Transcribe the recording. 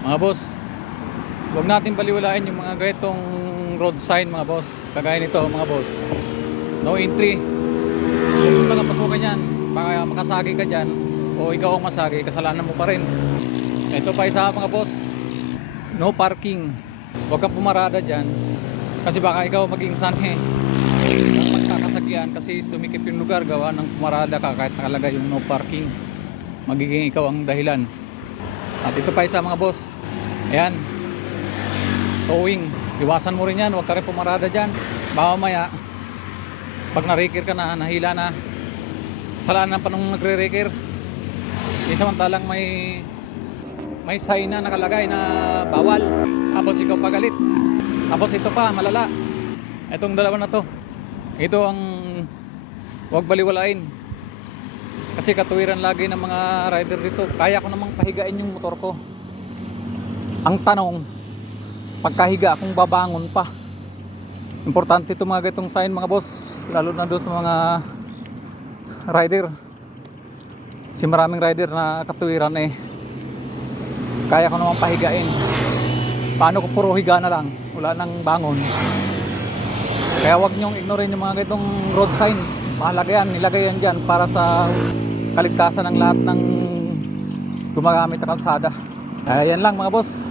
Mga boss, huwag natin baliwalain yung mga ganitong road sign mga boss. Kagaya nito mga boss, no entry. Kung baga pasukan yan, baka makasagi ka dyan, o ikaw ang masagi, kasalanan mo pa rin. Ito pa isa mga boss, no parking. Huwag kang pumarada dyan, kasi baka ikaw maging sanhe ng magkakasakyan, kasi sumikip yung lugar gawa ng pumarada ka kahit nakalagay yung no parking. Magiging ikaw ang dahilan. At ito pa isa mga boss, ayan, towing. Iwasan mo rin yan, huwag ka rin pumarada dyan. Baka maya pag na-reker ka na, nahila na, kasalanan pa nung nagre-reker. Di samantalang may sign na nakalagay na bawal, tapos ikaw pagalit. Tapos ito pa, malala, itong dalawa na to, ito ang huwag baliwalain. Kasi katuwiran lagi ng mga rider dito, kaya ko namang pahigain yung motor ko. Ang tanong, pagkahiga kung babangon pa. Importante ito mga ganitong sign mga boss, lalo na doon sa mga rider. Si maraming rider na katuwiran kaya ko namang pahigain. Paano kung puro higa na lang, wala nang bangon? Kaya wag nyong ignorin yung mga ganitong road sign. Mahalaga yan, nilagay yan dyan para sa kaligtasan ng lahat ng gumagamit ng kalsada. Kaya yan lang mga boss.